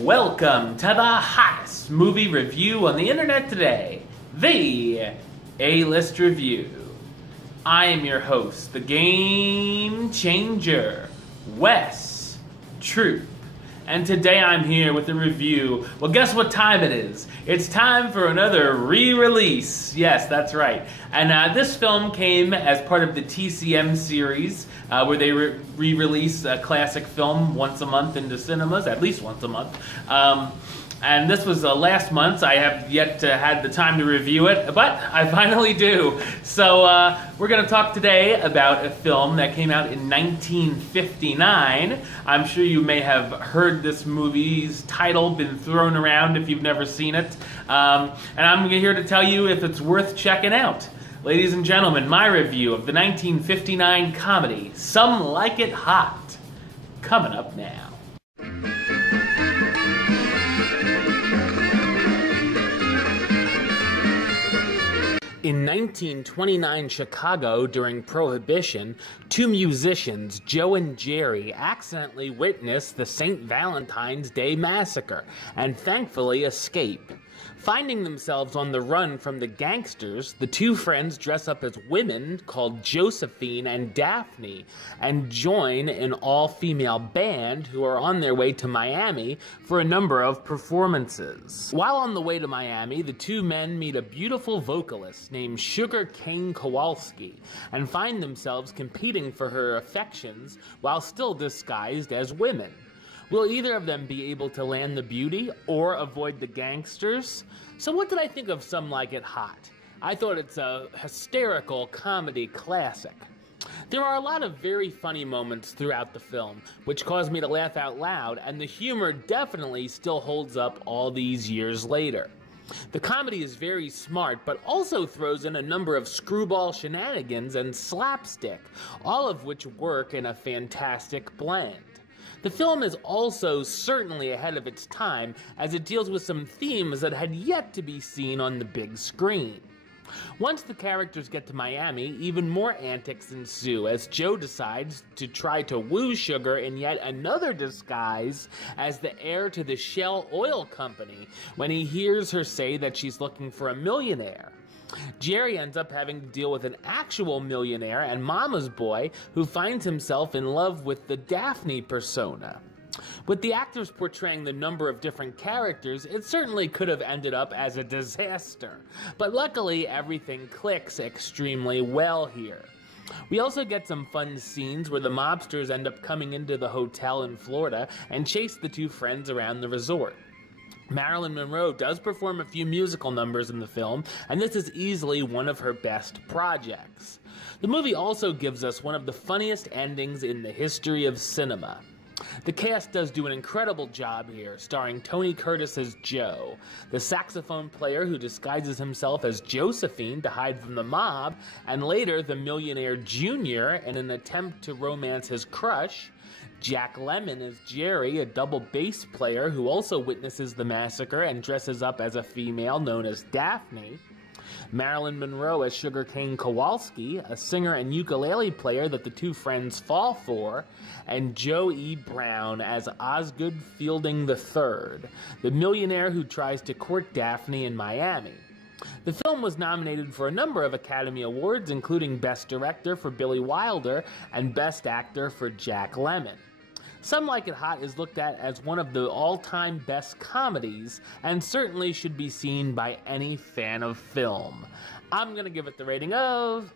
Welcome to the hottest movie review on the internet today, the A-List Review. I am your host, the Game Changer, Wes Troop. And today I'm here with a review. Well, guess what time it is? It's time for another re-release. Yes, that's right. And this film came as part of the TCM series, where they re-release a classic film once a month into cinemas, at least once a month. And this was last month. I have yet to had the time to review it, but I finally do. So we're going to talk today about a film that came out in 1959. I'm sure you may have heard this movie's title been thrown around if you've never seen it. And I'm here to tell you if it's worth checking out. Ladies and gentlemen, my review of the 1959 comedy, Some Like It Hot, coming up now. In 1929 Chicago, during Prohibition, two musicians, Joe and Jerry, accidentally witness the St. Valentine's Day Massacre and thankfully escape. Finding themselves on the run from the gangsters, the two friends dress up as women called Josephine and Daphne and join an all-female band who are on their way to Miami for a number of performances. While on the way to Miami, the two men meet a beautiful vocalist named Sugar Cane Kowalski and find themselves competing for her affections while still disguised as women. Will either of them be able to land the beauty or avoid the gangsters? So what did I think of Some Like It Hot? I thought it's a hysterical comedy classic. There are a lot of very funny moments throughout the film, which caused me to laugh out loud, and the humor definitely still holds up all these years later. The comedy is very smart, but also throws in a number of screwball shenanigans and slapstick, all of which work in a fantastic blend. The film is also certainly ahead of its time, as it deals with some themes that had yet to be seen on the big screen. Once the characters get to Miami, even more antics ensue as Joe decides to try to woo Sugar in yet another disguise as the heir to the Shell Oil Company when he hears her say that she's looking for a millionaire. Jerry ends up having to deal with an actual millionaire and mama's boy who finds himself in love with the Daphne persona. With the actors portraying the number of different characters, it certainly could have ended up as a disaster, but luckily everything clicks extremely well here. We also get some fun scenes where the mobsters end up coming into the hotel in Florida and chase the two friends around the resort. Marilyn Monroe does perform a few musical numbers in the film, and this is easily one of her best projects. The movie also gives us one of the funniest endings in the history of cinema. The cast does do an incredible job here, starring Tony Curtis as Joe, the saxophone player who disguises himself as Josephine to hide from the mob, and later the millionaire Junior in an attempt to romance his crush, Jack Lemmon as Jerry, a double bass player who also witnesses the massacre and dresses up as a female known as Daphne, Marilyn Monroe as Sugar Cane Kowalski, a singer and ukulele player that the two friends fall for, and Joe E. Brown as Osgood Fielding III, the millionaire who tries to court Daphne in Miami. The film was nominated for a number of Academy Awards, including Best Director for Billy Wilder and Best Actor for Jack Lemmon. Some Like It Hot is looked at as one of the all-time best comedies, and certainly should be seen by any fan of film. I'm going to give it the rating of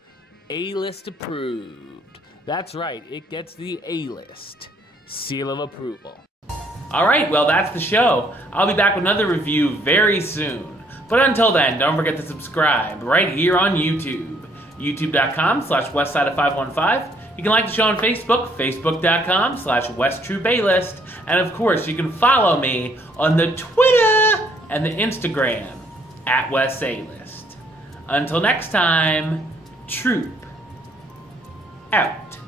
A-List approved. That's right, it gets the A-List seal of approval. Alright, well that's the show. I'll be back with another review very soon. But until then, don't forget to subscribe right here on YouTube. youtube.com/westside515. You can like the show on Facebook, facebook.com/WesTrueBaylist. And of course, you can follow me on the Twitter and the Instagram @WesAList. Until next time, Troop out.